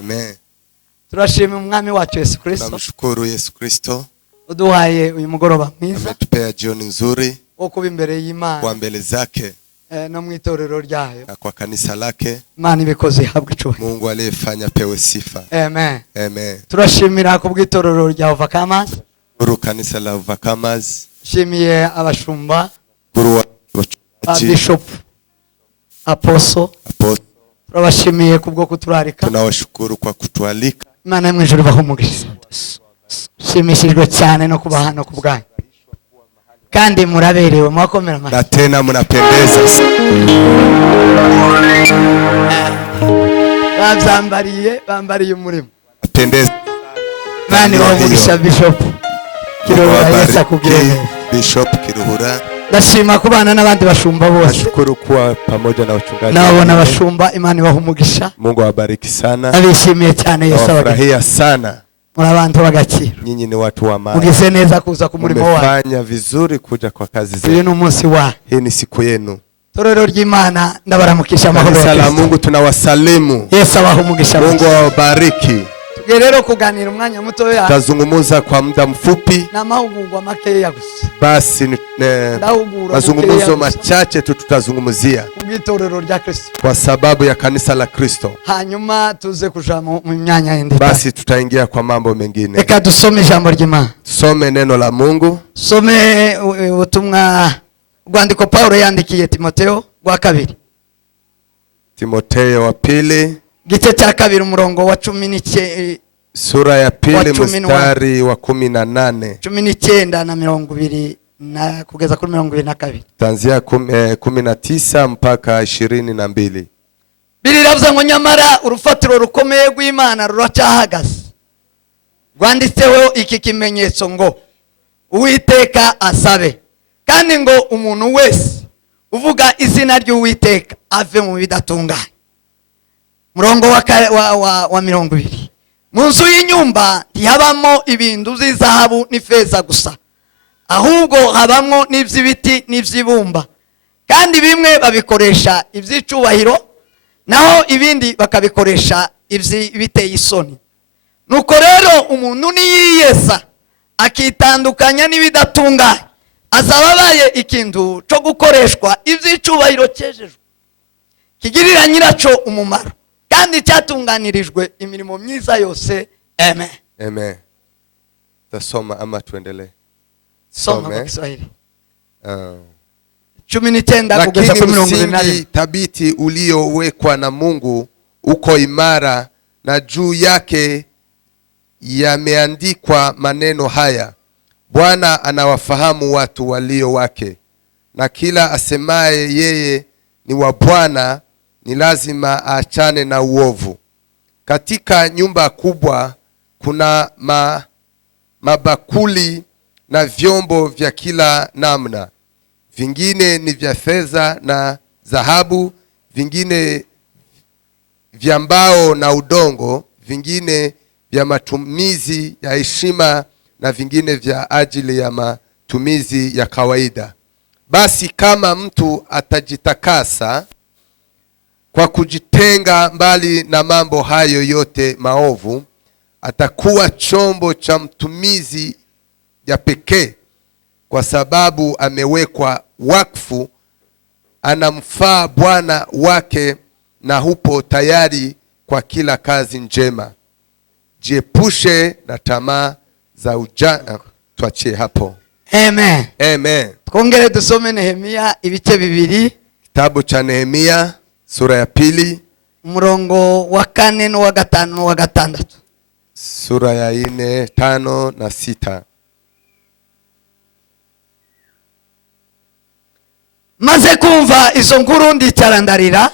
Amen. Turashima umwami wacu Yesu Kristo. Tunamshukuru Yesu Kristo. Uduhaye uyu mugoroba mwiza. Ametupea jioni nzuri. Wo kuba imbere y'Imana. Kwa mbele zake. No mu itorero ryayo. Na kwa kanisa lake. Imana ibikoze ihabwe icyubahiro. Mungu aliyefanya pewe sifa. Amen. Amen. Turashimira kubw'itorero rya Overcomers. Guru kanisa la Overcomers. Shimiye abashumba. Guru wa Bishop. Apostle. Turabashimiye kubwo kuturarika. Tunawashukuru kwa kutualika. Imana yo mu ijuru ibahe umugisha. Shimishijwe cyane no kuba hano ku bwanyu. Kandi muraberewe mwakomera amashyi. Na tena mnapendeza. Bambariye umurimo. Mnapendeza. Mani wa umugisha Bishop. Kiruhura Yesu akugirire. Bishop Kiruhura. Ndashima kubana n'abandi bashumba bose. Nashukuru kuwa pamoja na wachungaji. Nabona bashumba Imana ibahe umugisha. Mungu awabariki sana. Abishimiye cyane Yesu abafurahia sana. Muri abantu bagakira. Nyinyi ni watu wa maana. Mugize neza kuza ku murimo wawe. Mmefanya vizuri kuja kwa kazi zenu. Uyu ni umunsi wa. Hii ni siku yenu. Torero ry'Imana ndabaramukisha amahoro ya Kristo. Mungu tunawasalimu. Yesu abahe umugisha. Mungu awabariki. Tugerero kuganira umwanya muto ya. Tazungumuza kwa muda mfupi. Na mahugurwa makeya gusa. Basi mazungumzo machache tu tutazungumzia. Kubw'itorero rya Kristo. Kwa sababu ya kanisa la Kristo. Hanyuma tuze kuja mu myanya yindi. Basi tutaingia kwa mambo mengine. Reka dusome ijambo ry'Imana. Some neno la Mungu. Some ubutumwa rwandiko Paulo yandikiye Timotheo rwa kabiri. Timotheo wa pili. Gice cya kabiri umurongo wa 19. Sura ya pili mstari wa 18. 19 na 20 na kugeza kuri 22. Tanzia 19 mpaka 22. Biravuze ngo nyamara urufatiro rukomeye rw'Imana ruracyahagaze. Rwanditseho iki kimenyetso ngo Uwiteka asabe. Kandi ngo umuntu wese uvuga izina ry'Uwiteka ave mu bidatunganye. Murongo wa 20. Mu nzu y'inyumba ntihabamo ibintu by'izahabu n'ifeza gusa, ahubwo habamo n'iby'ibiti n'iby'ibumba, kandi bimwe babikoresha iby'icubahiro naho ibindi bakabikoresha iby'ibiteye isoni. Nuko rero umuntu niyiyesa akitandukanya n'ibidatunganye azaba abaye ikintu cyo gukoreshwa iby'icubahiro cyejejwe kigirira nyiraco umumaro kandi cyatunganirijwe imirimo myiza yose. Amen. Amen. Tasoma ama tuendelee. Soma kwa Kiswahili. 19 kugeza kuri 22. Thabiti uliowekwa na Mungu uko imara, na juu yake yameandikwa maneno haya: Bwana anawafahamu watu walio wake, na kila asemaye yeye ni wa Bwana ni lazima aachane na uovu. Katika nyumba kubwa kuna mabakuli na vyombo vya kila namna. Vingine ni vya fedha na dhahabu, vingine vya mbao na udongo, vingine vya matumizi ya heshima na vingine vya ajili ya matumizi ya kawaida. Basi kama mtu atajitakasa kwa kujitenga mbali na mambo hayo yote maovu, atakuwa chombo cha mtumizi ya pekee, kwa sababu amewekwa wakfu, anamfaa Bwana wake na hupo tayari kwa kila kazi njema. Jiepushe na tamaa za ujana. Tuachie hapo. Amen. Amen. Twongere dusome Nehemia ibice 2. Kitabu cha Nehemia sura ya 2 umurongo wa 4 no wa 5 no wa 6. Sura ya 4, 5 na 6. Maze kumva izo nkuru ndicara ndarira,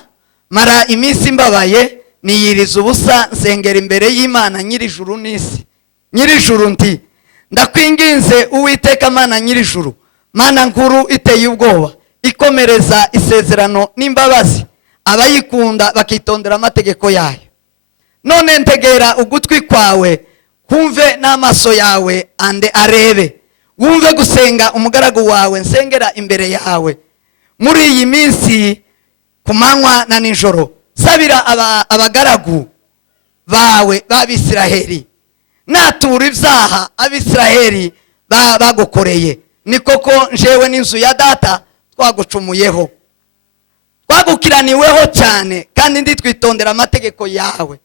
mara iminsi mbabaye, niyiriza ubusa nsengera imbere y'Imana nyirijuru n'isi. Nyirijuru nti, ndakwinginze Uwiteka Mana nyirijuru, Mana nkuru iteye ubwoba, ikomereza isezerano n'imbabazi abayikunda bakitondera amategeko yayo. None ntegera ugutwi kwawe, kumve n'amaso yawe ande arebe, wumve gusenga umugaragu wawe nsengera imbere yawe muri iyi minsi kumanywa na nijoro. Sabira abagaragu bawe b'Abisiraheli, natura ibyaha Abisiraheli bagukoreye, ni koko njewe n'inzu ya data twagucumuyeho, twagukiraniweho cyane, kandi nditwitondera amategeko yawe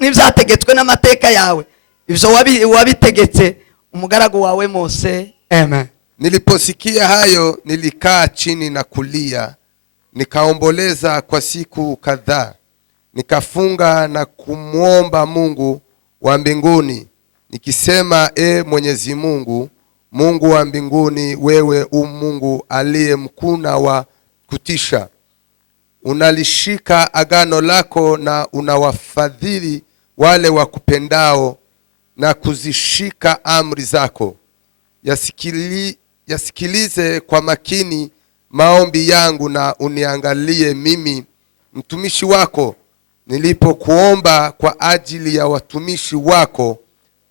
n'ibyategetswe n'amateka yawe, ibyo wabitegetse umugaragu wawe Mose. Amen. Niliposikia hayo nilikaa chini na kulia, nikaomboleza kwa siku kadhaa, nikafunga na kumwomba Mungu wa mbinguni nikisema, Mwenyezi Mungu, Mungu wa mbinguni, wewe Mungu aliye mkuu na wa kutisha, unalishika agano lako na unawafadhili wale wakupendao na kuzishika amri zako. Yasikilize kwa makini maombi yangu na uniangalie mimi mtumishi wako, nilipokuomba kwa ajili ya watumishi wako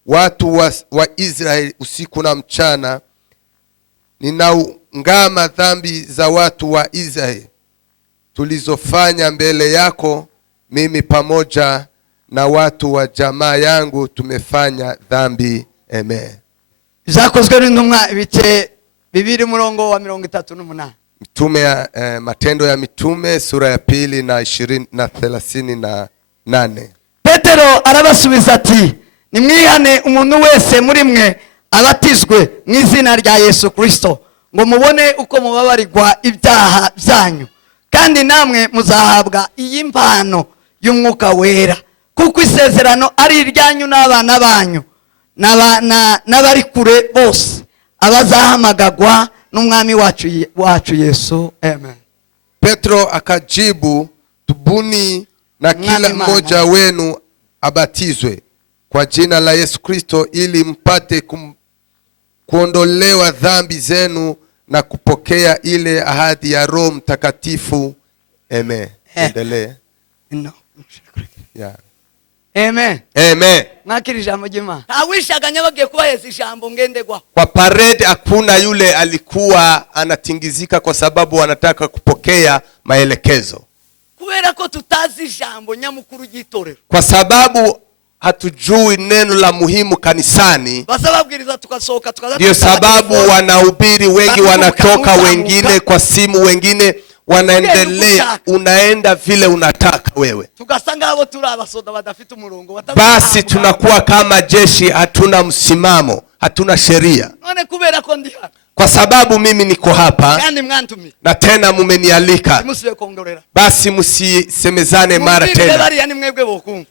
watu wa Israeli usiku na mchana. Ninaungama dhambi za watu wa Israeli tulizofanya mbele yako, mimi pamoja na watu wa jamaa yangu tumefanya dhambi. Amen. Zakozwe n'intumwa ibice 2:38. Mitume Matendo ya Mitume sura ya 2 na 20 na 38. Petero arabasubiza ati, nimwihane umuntu wese muri mwe abatizwe mu izina rya Yesu Kristo, ngo mubone uko mubabarirwa ibyaha byanyu, kandi namwe muzahabwa iyi mpano y'umwuka wera, kuko isezerano ari iryanyu n'abana banyu n'abari kure bose abazahamagagwa n'umwami wacu Yesu. Amen. Petro akajibu, tubuni na kila mmoja wenu abatizwe kwa jina la Yesu Kristo ili mpate kuondolewa dhambi zenu na kupokea ile ahadi ya Roho Mtakatifu. Amen. Endelee. No. Yeah. Amen. Amen. Mwakiri jambo jema. Awishaganya bagiye kubaheza ijambo ngendegwa. Kwa parade hakuna yule alikuwa anatingizika kwa sababu anataka kupokea maelekezo. Kubera ko tutazi ijambo nyamukuru gitorero. Kwa sababu hatujui neno la muhimu kanisani, basababwiriza tukasohoka ndio sababu wanahubiri wengi wanatoka, wengine kwa simu, wengine wanaendelea, unaenda vile unataka wewe. Tukasanga abo turi abasoda badafite umurongo, basi tunakuwa kama jeshi, hatuna msimamo, hatuna sheria. None kubera ko ndi hapa, kwa sababu mimi niko hapa kandi mwantumi na tena mumenialika, musibe kuongorera, basi msisemezane mara tena. Bari yani mwebwe bokumva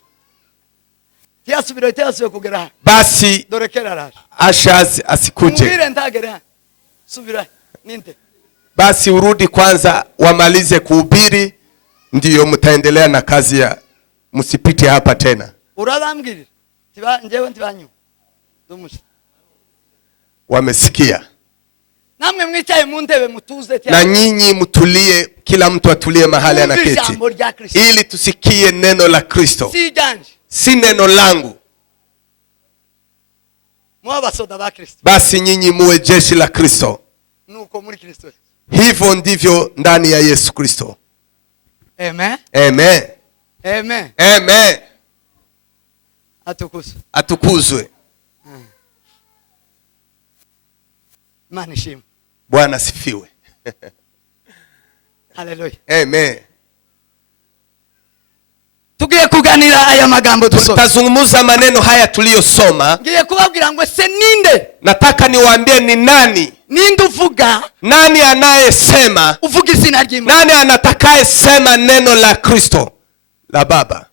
tiasubire kugera, basi dorekera raje Ashaz asikuje, mwire ntagera subira ninte, basi urudi kwanza wamalize kuhubiri, ndiyo mtaendelea na kazi ya, msipite hapa tena. Urabambwirira tiba njewe ntibanyu dumushi, wamesikia. Namwe mwicaye mu ntebe mutuze, na nyinyi mtulie, kila mtu atulie mahali anaketi, ili tusikie neno la Kristo. Si janje, si neno langu. Mwabasoda ba Kristo, basi nyinyi muwe jeshi la Kristo. Nuko muri Kristo, hivyo ndivyo ndani ya Yesu Kristo. Amen. Amen. Amen. Amen. Atukuzwe. Atukuzwe. Manishim. Bwana sifiwe. Hallelujah. Amen. Tugiye kuganira aya magambo dusoma. Tutazungumza maneno haya tuliyosoma. Ngiye kubabwira ngo se ninde? Nataka niwaambie ni nani. Ninde uvuga? Nani anayesema? Uvuga izina ry'Imana. Nani anatakaye sema neno la Kristo la Baba?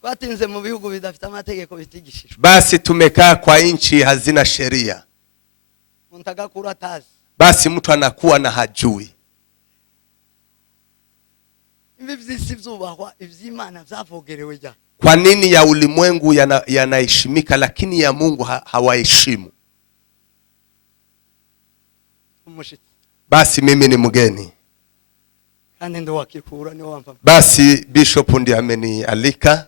Twatinze mu bihugu bidafite amategeko bitigishijwe. Basi tumekaa kwa nchi hazina sheria. Untagakura tazi. Basi mtu anakuwa na hajui. Kwa nini ya ulimwengu yanaheshimika lakini ya Mungu hawaheshimu? Basi mimi ni mgeni. Basi Bishop ndiye amenialika.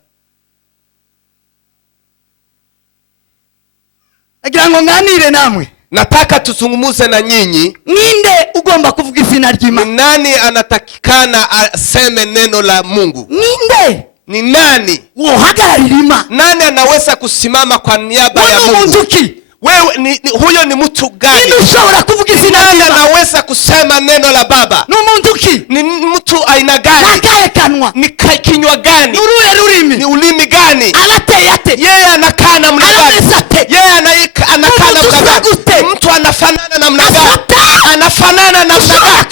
Nagira ngo nganire namwe. nataka tuzungumuze na nyinyi. Ninde ugomba kuvuga izina ry'Imana? Ni nani anatakikana aseme neno la Mungu? Ninde? Ni nani wohagararira Imana? Nani anaweza kusimama kwa niaba ya Mungu? Mungu? Wewe huyo ni mtu gani? Ninde ushobora kuvuga izina Nani ry'Imana? anaweza kusema neno la Baba? Ni mtu aina gani? Nakaye kanwa? Ni kinywa gani? Nuruhe rurimi? Ni ulimi gani? Abateye ate? Yeye anakaa namna gani? Arameze ate? Yeye anakaa namna gani? Mtu anafanana namna gani? Anafanana namna gani?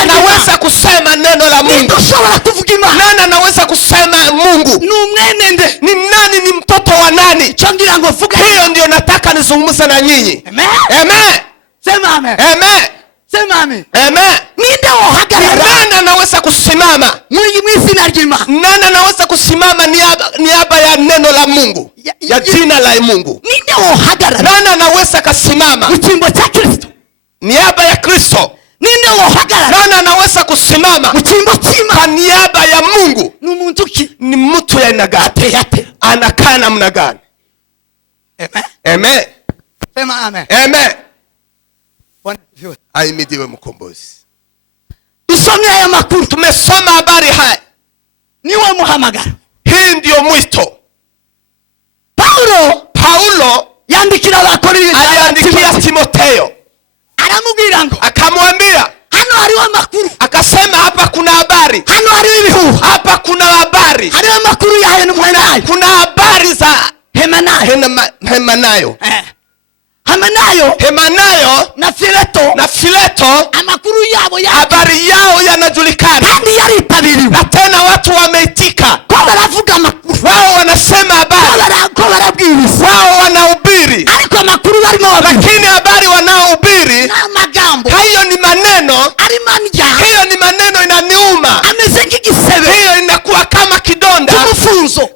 Anaweza kusema neno la Mungu? Ushobora kuvuga Imana? Nani anaweza kusema Mungu? Ni nani? Ni mtoto wa nani? Chongira ngo vuga. Hiyo ndio nataka nizungumze na nyinyi. Amen. Amen. Sema amen. Amen. Sema amen. Amen. Ninde wohagarara? Nani anaweza kusimama? Mwizina ry'Imana? Nani anaweza kusimama niaba ya neno la Mungu? Ya jina la Mungu. Ninde wohagarara? Nani anaweza kusimama mu cyimbo cya Kristo? Niaba ya Kristo. Ninde wohagarara? Nani anaweza kusimama mu cyimbo cy'Imana kwa niaba ya Mungu? N'umuntu ki? Ni mtu ya aina gani? Anakaa namna gani? Amen. Amen. Sema amen. Amen. Bwana asifiwe. Ahimidiwe Mkombozi. Tusomye aya makuru. Tumesoma habari haya. Niwe muhamagaro. Hii ndio mwito. Paulo yandikira abakorinto, aliandikia Timotheo, aramubwira ngo, akamwambia hano hariho amakuru. Akasema hapa kuna habari. Hano hariho ibihuha. Hapa kuna habari. Hariho amakuru ya Hemenayo. Kuna habari za Hemanayo. Hemanayo na Fileto. Amakuru yabo habari yao yanajulikana. Kandi yaritabiriwe. Na tena watu wameitika. Ko baravuga amakuru. Wao wanasema habari. Ko barabwiriza. Wao wanahubiri. Ariko amakuru barimo babwiriza. Lakini habari wanaohubiri na magambo. Hayo ni maneno. Arimanja. Hiyo ni maneno inaniuma. Ameze nk'igisebe. Hiyo inakuwa kama kidonda. Kumufunzo.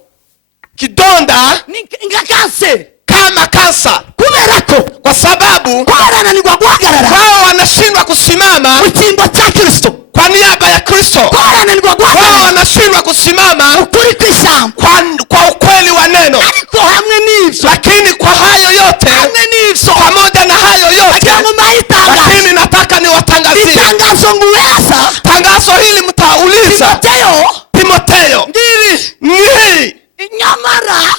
Kidonda nga kanser. Kama kansa. Kuberako. Kwa sababu barananirwa guhagarara. Wao wanashindwa kusimama mu cyimbo cya Kristo. Kwa niaba ya Kristo. Barananirwa guhagarara. Wao wanashindwa kusimama ukuri kw'ijambo. Kwa ukweli wa neno. Ariko hamwe n'ivyo. Lakini kwa hayo yote. Hamwe n'ivyo. Pamoja na hayo yote. Lakini nataka niwatangazie. Itangazo nguweza. Tangazo hili mtauliza. Timotheo. Ngiri. Nyamara.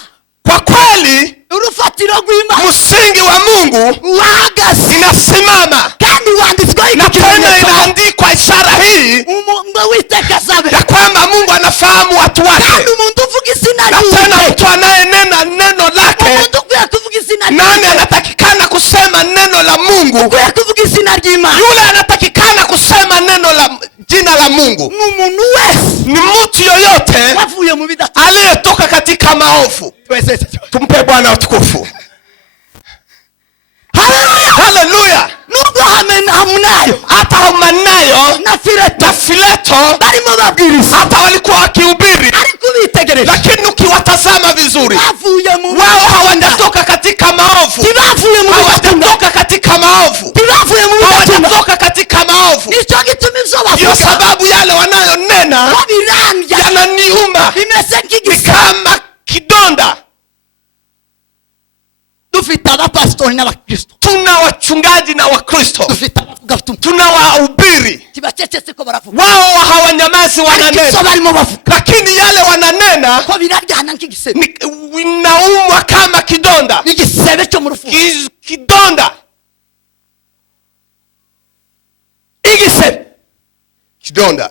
Kwa kweli. Urufatiro rw'Imana. Msingi wa Mungu. Wahagaze. Inasimama. Kandi wanditswe na tena inaandikwa ishara hii. Ya kwamba Mungu anafahamu watu wake. Na tena mtu anayenena neno lake. Nani anatakikana kusema neno la Mungu? Yule anatakikana kusema neno la jina la Mungu. Ni mtu yoyote aliyetoka katika maovu. Tumpe Bwana utukufu. Haleluya. Nubwo Hamenayo hata Hemanayo na Fileto barimo babwiriza, hata walikuwa wakihubiri, ariko bitegereje. Lakini ukiwatazama vizuri, wao hawajatoka katika maovu. Hawajatoka katika maovu. Hawajatoka katika maovu. Ndio sababu yale wanayonena yananiuma. Ni kama kidonda. Tuna wachungaji na Wakristo. Tuna wahubiri. Wao hawanyamazi wananena. Lakini yale wananena inaumwa kama kidonda. Kidonda. Kidonda.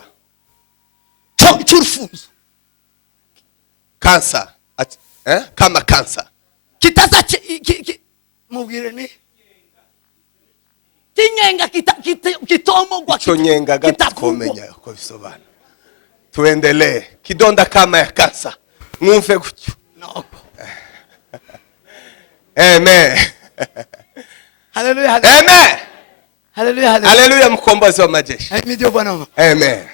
Kansa. Kama kansa. Kitaza mubwireni kinyenga kitomogwa kinyenga gatakomenya ko bisobana. Tuendelee. Kidonda kama ya kansa. Mwumve gutyo. Amen. Haleluya. Amen. Haleluya. Haleluya, mkombozi wa majeshi. Amen.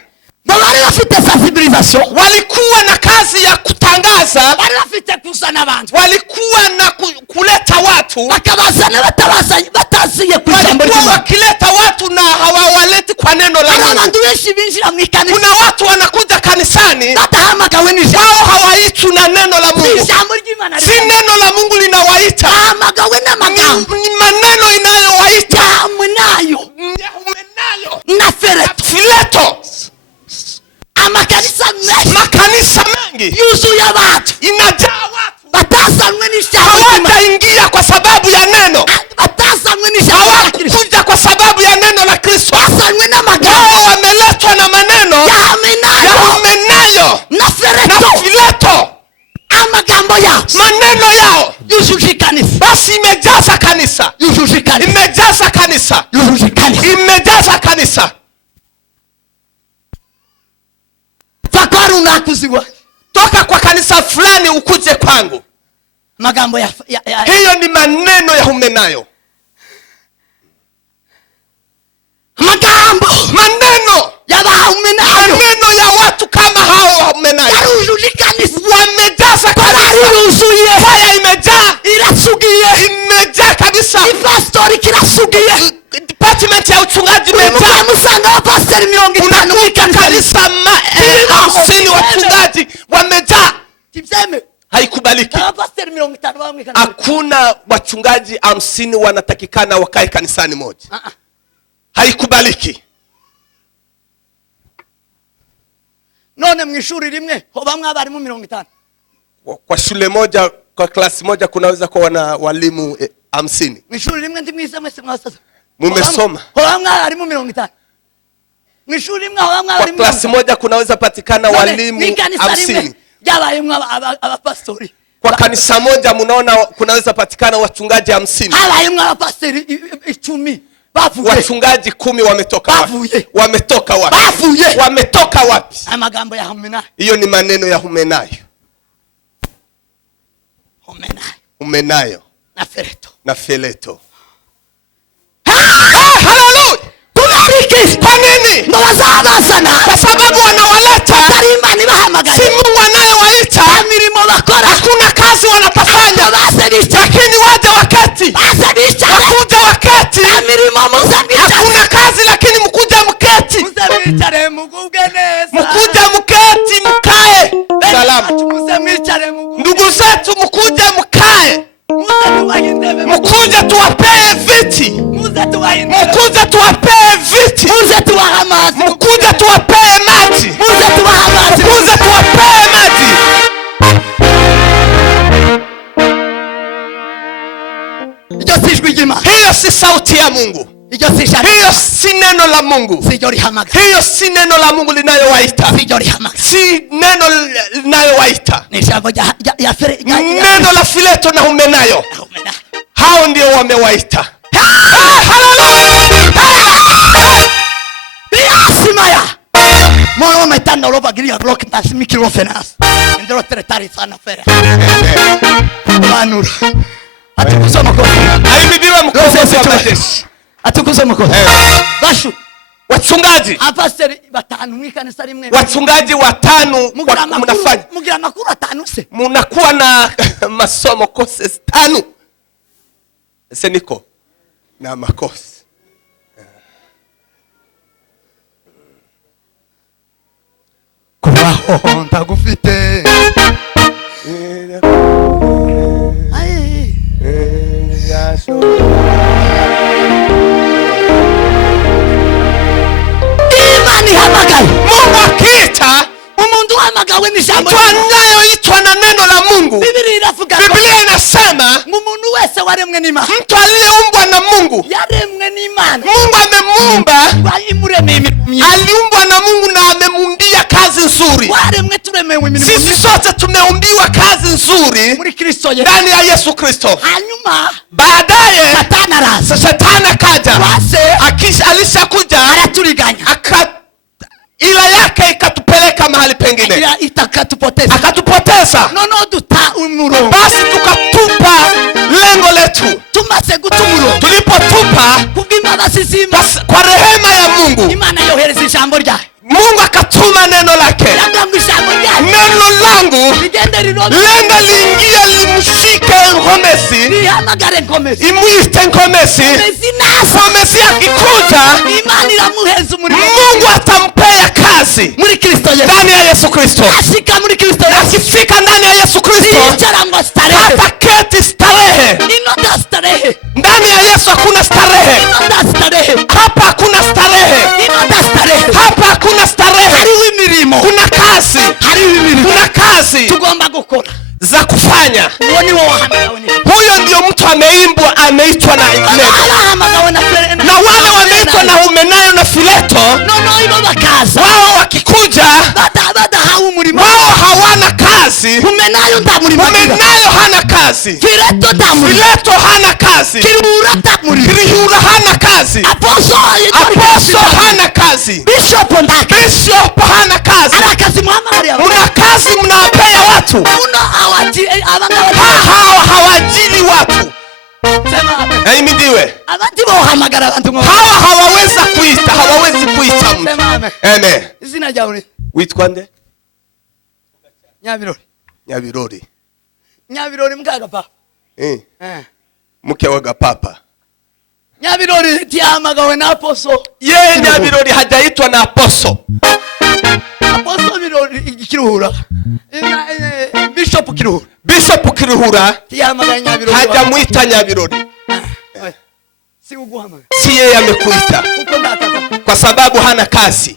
Bali bafite sensibilisation, walikuwa na kazi ya kutangaza, bali bafite kuzana abantu, walikuwa na kuleta watu, bakabazana bataziye kujambo lile, wakileta watu na hawawaleti kwa neno la Mungu. Abantu benshi binjira mu kanisa, kuna watu wanakuja kanisani batahamagawe n'ijambo, wao hawaitwi na neno la Mungu. Ijambo ry'Imana, si neno la Mungu linawaita, bahamagawe n'amagambo, ni maneno inayowaita na Fileto. Makanisa mengi yuzuye abantu, inajaa watu batazanywe n'ishyaka, hawataingia kwa sababu ya neno, batazanywe n'ishyaka la Kristo, kuja kwa sababu ya neno la Kristo, bazanywe n'amagambo, wao wameletwa na maneno ya Humenayo na Fileto. amagambo yao, maneno yao yujuje kanisa, basi imejaza kanisa, yujuje kanisa, imejaza kanisa, yujuje kanisa, imejaza kanisa. Fakaru nakuziwa, Toka kwa kanisa fulani ukuje kwangu. magambo ya Hiyo ni maneno ya Humenayo. magambo, Maneno ya Humenayo, maneno ya watu kama hao wa Humenayo yujuje kanisa, wamejaza kanisa. yuzuye, Haya imejaa, irasugiye, imejaa kabisa. pastori kirasugiye, Department ya uchungaji imejaa. musanga wa pastori 50 Unakuta kanisa 50 wachungaji wamejaa. Tibseme Haikubaliki. wa pastori 50 bamwe kanisa. Hakuna wachungaji 50 wanatakikana wakae kanisani moja. Haikubaliki. None mwishuri rimwe ho bamwe abarimu 50. Kwa shule moja, kwa klasi moja kunaweza kuwa na walimu 50. Mwishuri rimwe ndimwise mwese mwasaza. Mumesoma. Ho bamwe abarimu 50. Mwishuri rimwe ho bamwe Kwa abarimu. klasi moja kunaweza patikana walimu 50. Yabayemwe abapastori. Kwa kanisa moja mnaona kunaweza patikana wachungaji 50. Habayemwe abapastori 10. Bavuye. Wachungaji 10 wametoka wapi? Bavuye. Wametoka wapi? Bavuye. Wametoka wapi? Amagambo ya Humenayo. Hiyo ni maneno ya Humenayo. Humenayo na Fileto. Haleluya! Tubariki. Kwa nini? Mbazabazana. Kwa sababu wanawaleta. Tarimani bahamagaye. Si Mungu anayewaita. Mirimo bakora. Hakuna kazi wanapafanya. Lakini waje wakati. Wakuja wakati. Hakuna kazi lakini mkuja mketi. Muzamwicare mugubwe neza. Mkuja mketi mkae. Salama. Muzamwicare mugubwe. Ndugu zetu mkuja mkae. Mkuja tuwapee viti. Mkuja tuwapee viti. Mkuja tuwapee maji. Mkuja tuwapee maji. Hiyo si sauti ya Mungu. Hiyo si neno la Mungu. Hiyo si neno la Mungu linayowaita. Si neno linayowaita. Neno la Fileto na Humenayo. Hao ndio wamewaita. Moyo umetanda uloba gilia block tas microfinance. Ndero tretari sana fera. Manura. Atukusoma kwa. Aibidiwe mkosi wa majeshi. Atukusoma kwa. Bashu. Wachungaji. Apasteri batanu mwikanisa rimwe. Wachungaji 5 mnafanya. Mugira makuru 5 se. Mnakuwa na masomo courses 5. Seniko na makosi. Kubaho ntagufite. Imani hamagaye. Mungu akiita umuntu hamagawe n'ijambo. Mtu anayeitwa na neno la Mungu. Biblia inasema umuntu wese waremwe n'Imana. Mtu aliyeumbwa na Mungu. Yaremwe n'Imana. Mungu amemuumba. Aliumbwa na Mungu na amemuumbia kazi nzuri. Waremwe turemewe imirimo. Sisi sote tumeumbiwa kazi nzuri muri Kristo Yesu. Ndani ya Yesu Kristo. Hanyuma baadaye Shetani akaja. Alishakuja araturiganya. Ila yake ikatupeleka mahali pengine. Akatupoteza. Basi tukatupa lengo letu. Tulipotupa kwa rehema ya Mungu. Mungu akatuma neno lake. Neno langu lenda liingie limshike Ngomesi. Imuiste Ngomesi. Ngomesi akikuja Mungu atampea kazi ndani ya Yesu Kristo. Akifika ndani ya Yesu Kristo ataketi starehe. Ndani ya Yesu hakuna starehe. Hapa hakuna starehe. bibiri kuna kazi tugomba gukora za kufanya. uwo ni wo wahamagawe Huyo ndio mtu ameitwa na abahamagawe na wale wameitwa na Humenayo na Fileto. no ibo bakaza Wao wakikuja badahawe umurimo, wao hawana kazi. Humenayo nta murimo, Humenayo hana kazi, Fileto nta murimo, Fileto hana kazi, Kirihura nta murimo, Kirihura hana kazi, Apostle hana kazi, Bishop hana kazi. ana kazi muhamagariya Una kazi mnawapea watu, uno hawa hawajili watu. sema Ahimidiwe. abandi bohamagara abantu ngo Hawa hawawezi kuita mtu. sema Amen. izina ryawe Witwa nde? Nyabirori mkaga papa mke wa Gapapa. Nyabirori tihamagawe na Apostle. Yeye Nyabirori hajaitwa na Apostle. Birori Kiruhura. Bishop Kiruhura tihamagaye Nyabirori, hajamuita Nyabirori. Si uguhamagaye, si yeye amekuita, kwa sababu hana kazi.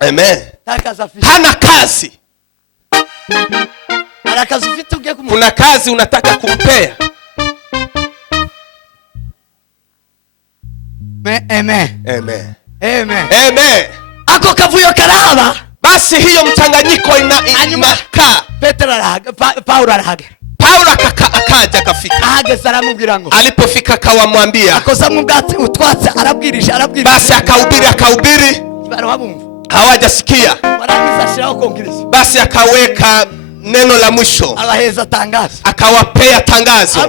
Amen. Hana kazi. Kuna kazi unataka kumpea. Amen. Ako kavuyo karahaba. Basi hiyo mchanganyiko inakaa. Paulo arahaga. Paulo akaja akafika. Alipofika akawamwambia. Basi akahubiri. Hawajasikia. Basi akaweka neno la mwisho. Akawapea tangazo.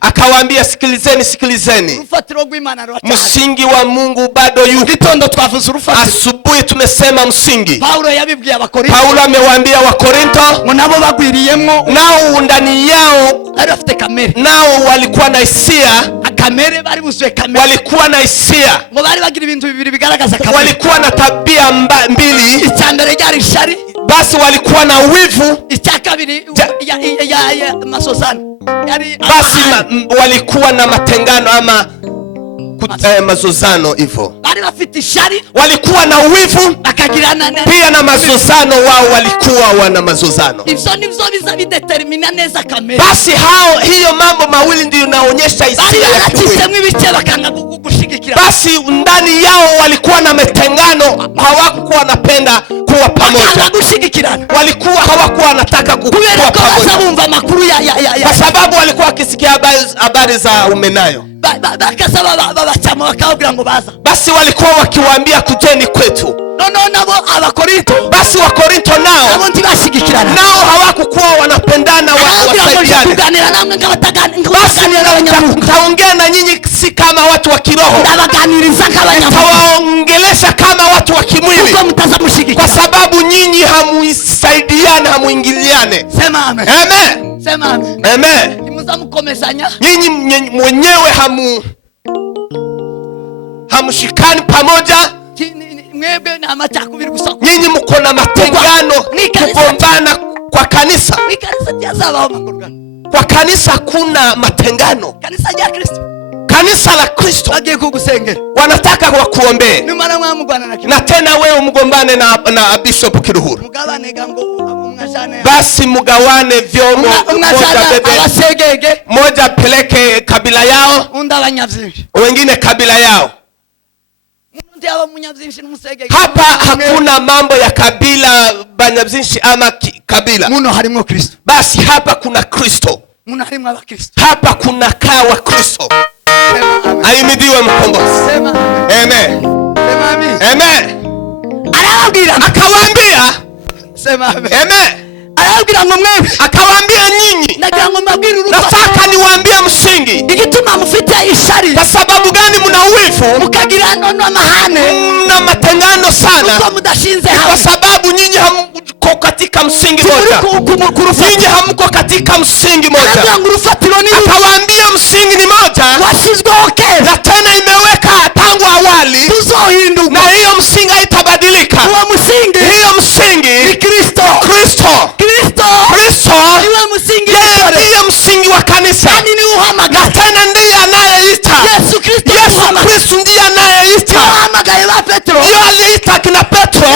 Akawaambia sikilizeni. Msingi wa Mungu bado yuko. Asubuhi tumesema msingi. Paulo amewaambia Wakorinto, nao ndani yao nao walikuwa na hisia. Walikuwa na hisia. Walikuwa na tabia mbili. Basi walikuwa na wivu. Basi walikuwa na matengano ama mazozano hivyo. Walikuwa na wivu pia na mazozano. Wao walikuwa wana mazozano. Basi hiyo mambo mawili ndio inaonyesha hisia ya kiwivu. Basi ndani yao walikuwa na matengano. Hawakuwa wanapenda kuwa pamoja. Hawakuwa wanataka kuwa pamoja. Kwa sababu walikuwa wakisikia habari za Humenayo. Basi walikuwa wakiwaambia kujeni kwetu. Basi Wakorinto nao hawakukuwa wanapendana wasaidiane. Basi nitaongea na nyinyi si kama watu wa kiroho. Nitawaongelesha kama watu wa kimwili. Kwa sababu nyinyi hamuisaidiane, hamuingiliane. Amen. Nyinyi mwenyewe hamushikani pamoja. Nyinyi mko na matengano, kugombana kwa kanisa. Kwa kanisa kuna matengano. Kanisa la Kristo wanataka wakuombee. Na tena wewe mgombane na Bishop Kiruhura. Basi mugawane vyombo. Moja peleke kabila yao, wengine kabila yao. Hapa hakuna mambo ya kabila, Banyabyinshi ama kabila. Basi hapa kuna Kristo. Hapa kuna kaa wa Kristo. Ahimidiwe mkombozi. Amen. Akawaambia. Akawaambia nyinyi, nataka niwaambie msingi. Kwa sababu gani mna uwivu? Mna matengano sana. Kwa sababu nyinyi hamko katika msingi moja. Nyinyi hamko katika msingi moja. Akawaambia msingi ni moja. Na tena imeweka tangu awali. Na hiyo msingi haitabadilika. Hiyo msingi ni Kristo. Ndiye msingi wa kanisa. Na tena ndiye anayeita. Yesu Kristo ndiye anayeita. Ndiye aliita kina Petro.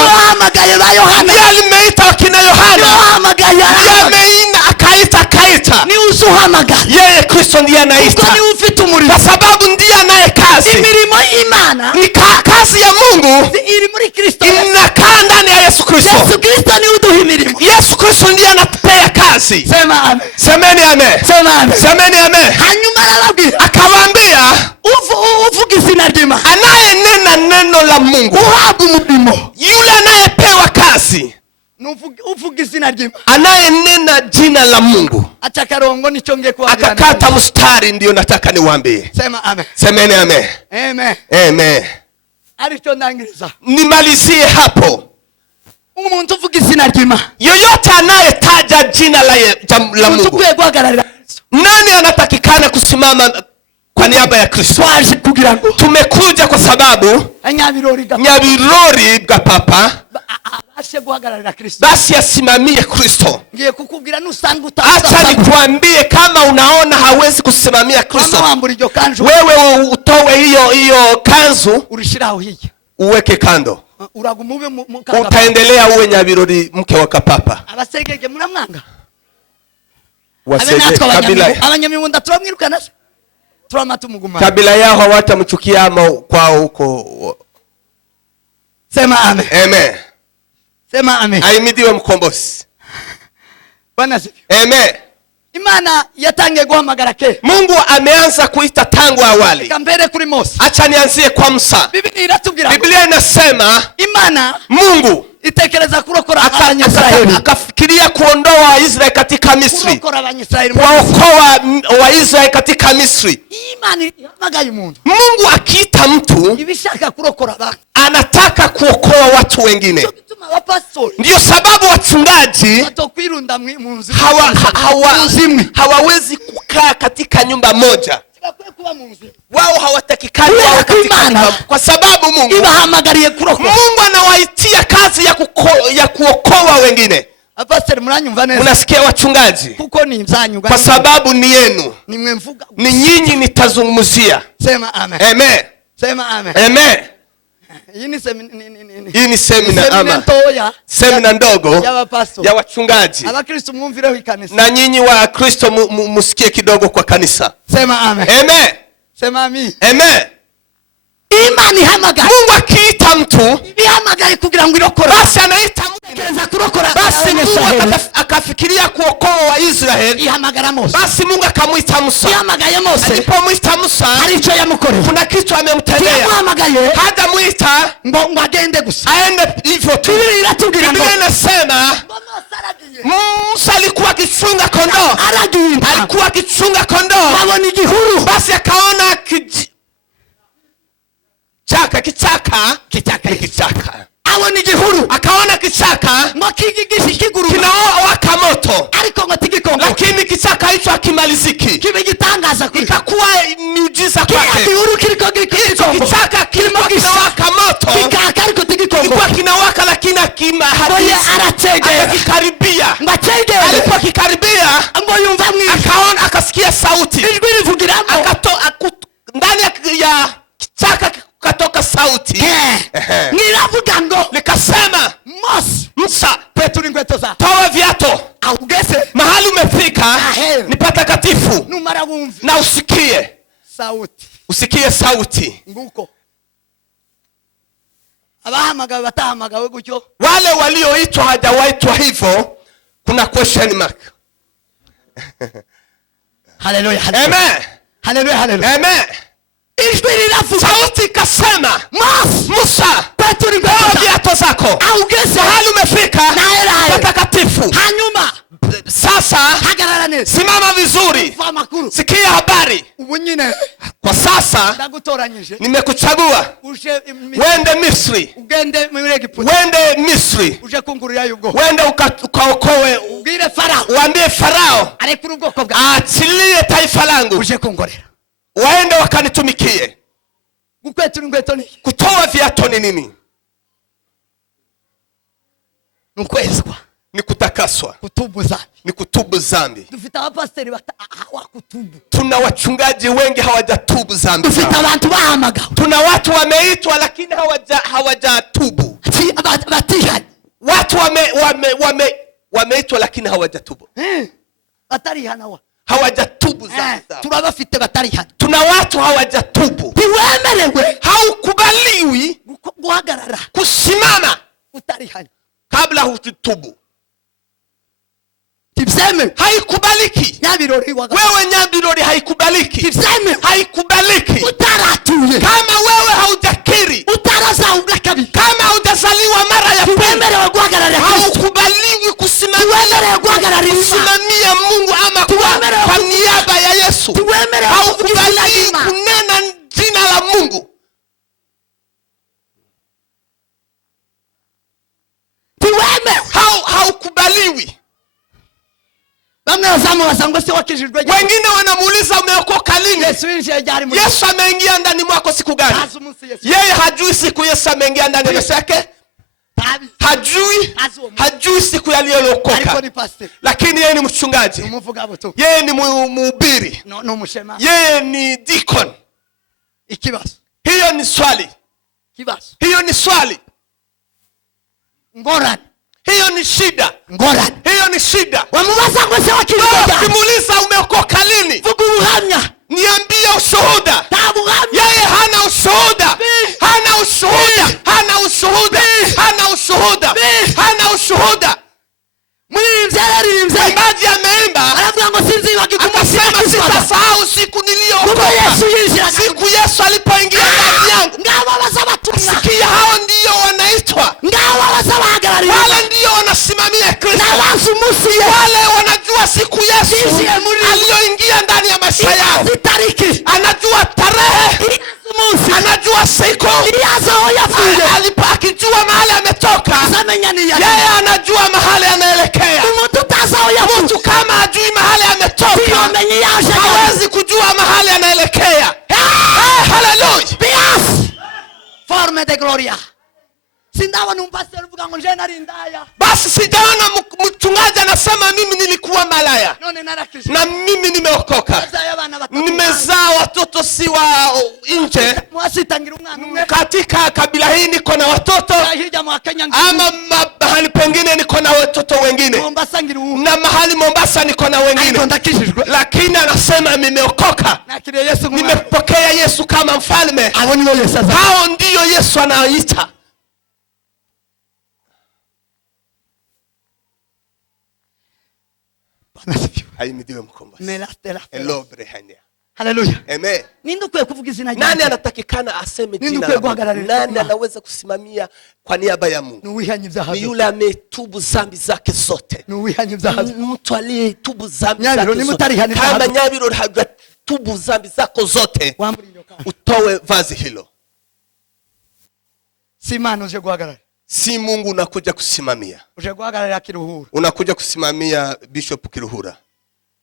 anayeita, ni uzuhamagara. yeye Kristo ndiye anaita, ni ufite umurimo, kwa sababu ndiye anaye kazi. imirimo y'Imana Ni kazi ya Mungu iri muri Kristo, inakaa ndani ya Yesu Kristo. Yesu Kristo ni uduha imirimo. Yesu Kristo ndiye anatupea kazi. Sema amen. Semeni amen. Sema amen. Semeni amen. Hanyuma arababwira, Akawaambia, uvuga izina ry'Imana, anayenena neno la Mungu, uhabwa umurimo. yule anayepewa kazi, Uvuga izina ry'Imana, anayenena jina la Mungu. acha karongo nicho ngiye kuwagira. Akakata mstari, ndio nataka niwaambie. Sema amen. Semeni amen. Amen. Amen. Aricho ndangiriza. Nimalizie hapo. Umuntu uvuga izina ry'Imana, Yoyote anayetaja jina la Mungu, tukwiye guhagararira. nani anatakikana kusimama kwa niaba ya Kristo? Twaje kugira ngo Tumekuja kwa sababu Nyabirori bwa papa ashe guhagararira Kristo, basi asimamie Kristo. ngiye kukubwira nusanga Acha nikwambie, kama unaona hawezi kusimamia Kristo, wambura iryo kanzu, wewe utowe hiyo kanzu urishiraho hiya, uweke kando. uragumube Utaendelea uwe Nyabirori mke wa kapapa. Abasegege muramwanga, Wasege kabila, abanyamibunda turamwirukana se, turamata umuguma, kabila yao hawatamchukia ama kwao huko. Sema amen. Amen. Sema amen. Ahimidiwe mkombozi. Bwana sifi. Amen. Imana yatangiye guhamagara ke. Mungu ameanza kuita tangu awali. Kambere kuri Mose. Acha nianzie kwa Musa. Biblia iratubwira, Biblia inasema Imana, Mungu itekereza kurokora Abanyisraeli, akafikiria kuondoa Waisraeli katika Misri, kurokora Abanyisraeli, kuokoa Waisraeli katika Misri. Imana ihamagaye umuntu. Mungu akiita mtu, ibishaka kurokora abantu, anataka kuokoa watu wengine. Ndio sababu wachungaji hawawezi kukaa katika nyumba moja. Wao hawatakikani wao katika nyumba, kwa sababu Mungu ibahamagariye kurokora. Mungu anawaitia kazi ya kuokoa wengine. Unasikia wachungaji? Kuko ni mzanyu, kwa sababu ni yenu, ni nyinyi nitazungumzia. Sema amen. Amen. Sema amen. Amen. Hii ni semina ndogo ya wachungaji. Na nyinyi wa Kristo musikie kidogo kwa kanisa. Sema amen. Amen. Sema amen. Amen. Imani hamagara. Mungu akiita mtu, bihamagaye kugira ngo irokora. Basi anaita kurokora. Basi Mungu akafikiria kuokoa Waisraeli, ihamagara Mose. Basi Mungu akamuita Musa. Ihamagaye Mose. Alipomuita Musa, alicho yamukorera. Kuna kitu amemtendea. Ihamagaye. Hatamuita ngo agende gusa. Aende hivyo tu. Biblia inasema Musa alikuwa akichunga kondoo. Alikuwa akichunga kondoo. Baboni gihuru. Basi akaona kichaka. Awo ni gihuru. Akaona kichaka kinawaka moto, lakini kichaka hicho hakimaliziki. Ikakuwa miujiza kwake. Kichaka kilikuwa kinawaka moto, kilikuwa kinawaka lakini akakikaribia. Alipokikaribia akaona, akasikia sauti ndani ya kichaka, katoka sauti. Niravuga ngo nikasema, Musa, toa viatu. Mahali umefika ni patakatifu, na usikie sauti. Usikie sauti. Abahamagawe batahamagawe gutyo, wale walioitwa hajawaitwa hivyo, kuna question mark. Hallelujah. Amen. Hallelujah. Hallelujah. Amen. Sauti kasema, Musa, toa viatu zako. Mahali umefika patakatifu. Sasa simama vizuri, sikia habari. Kwa sasa nimekuchagua wende Misri, wende ukaokoe, uambie Farao aachilie taifa langu, waende wakanitumikie. Kutoa viatu ni nini? Ni kutakaswa, ni kutubu zambi. Tuna wachungaji wengi hawajatubu zambi. Tuna watu wameitwa lakini hawajatubu. Watu wameitwa lakini hawajatubu. hawajatubu dhambi zao. turabafite batarihana. Tuna watu hawajatubu. Ntiwemerewe Haukubaliwi guhagarara kusimama utarihana kabla hujitubu. tivyemewe, Haikubaliki. Nyabirori Wewe Nyabirori haikubaliki. tivyemewe, Haikubaliki. utaratuye, Kama wewe haujakiri, utarazaubwa kabiri, kama hujazaliwa mara ya pili, ntiwemerewe guhagarara Kristo, haukubaliwi kusimamia ntiwemerewe guhagarara Imana, kusimamia Mungu ama kwa niaba ya Yesu. ntiwemerewe Haukubaliwi kunena jina la Mungu. ntiwemerewe. Haukubaliwi. Bamwe bazamubaza ngo se wakijijwe. Wengine wanamuuliza umeokoka lini? Yesu ameingia ndani mwako siku gani? Yeye hajui siku Yesu ameingia ndani ya maisha yake. Hajui siku aliyookoka. Lakini yeye ni mchungaji. Yeye ni mhubiri. Yeye ni deacon. Hiyo ni swali. Hiyo ni swali. Ngorani. Hiyo ni shida. Ngorani. Hiyo ni shida. Wamubaza ngo se wakijijwe. Ukimuuliza umeokoka lini? Vuga ubuhamya. Niambie ushuhuda. Tabuhamya. Yeye hana ushuhuda. Hana ushuhuda. Hana ushuhuda. Hana ushuhuda. Hana ushuhuda. Mwimbaji ameimba. Aravuga ngo sinzibagirwa akasema sitasahau siku niliyookoka. Siku Yesu alipoingia ndani yangu. Ngabo bazabatumwa. Sikia, hao ndio wanaitwa. Ngabo bazabahagararira. Wale ndio wanasimamia Kristo. Nabazu musi. Wale wanajua siku Yesu aliyoingia ndani ya maisha yao. Anajua tarehe. Anajua siku. Akijua mahali ametoka. Yeye anajua mahali anaelekea. Mtu kama ajui mahali ametoka, hawezi kujua mahali anaelekea. Hallelujah. Forme de gloria. Sindabona umpastor uvuga ngo nje nari ndaya. Basi sijaona mchungaji anasema mimi nilikuwa malaya. Na mimi nimeokoka. Nimezaa watoto si wa nje. Katika kabila hii niko na watoto. Ama mahali pengine niko na watoto wengine. Na mahali Mombasa niko na wengine. Lakini anasema nimeokoka. Nimepokea Yesu kama mfalme. Hao ndio Yesu anaoita. Haimidiwe mkombozi. Hallelujah. Amen. Nindukwe kuvuga izina ryawe. Nani anatakikana aseme jina la Mungu? Nani anaweza kusimamia kwa niaba ya Mungu? Ni yule ametubu dhambi zake zote. Mtu aliyetubu dhambi zake zote. Kama Nyabirori hajatubu dhambi zako zote, utoe vazi hilo. Simano uje guhagarara. Si Mungu unakuja kusimamia. Uje guhagarara Kiruhura. Unakuja kusimamia Bishop Kiruhura.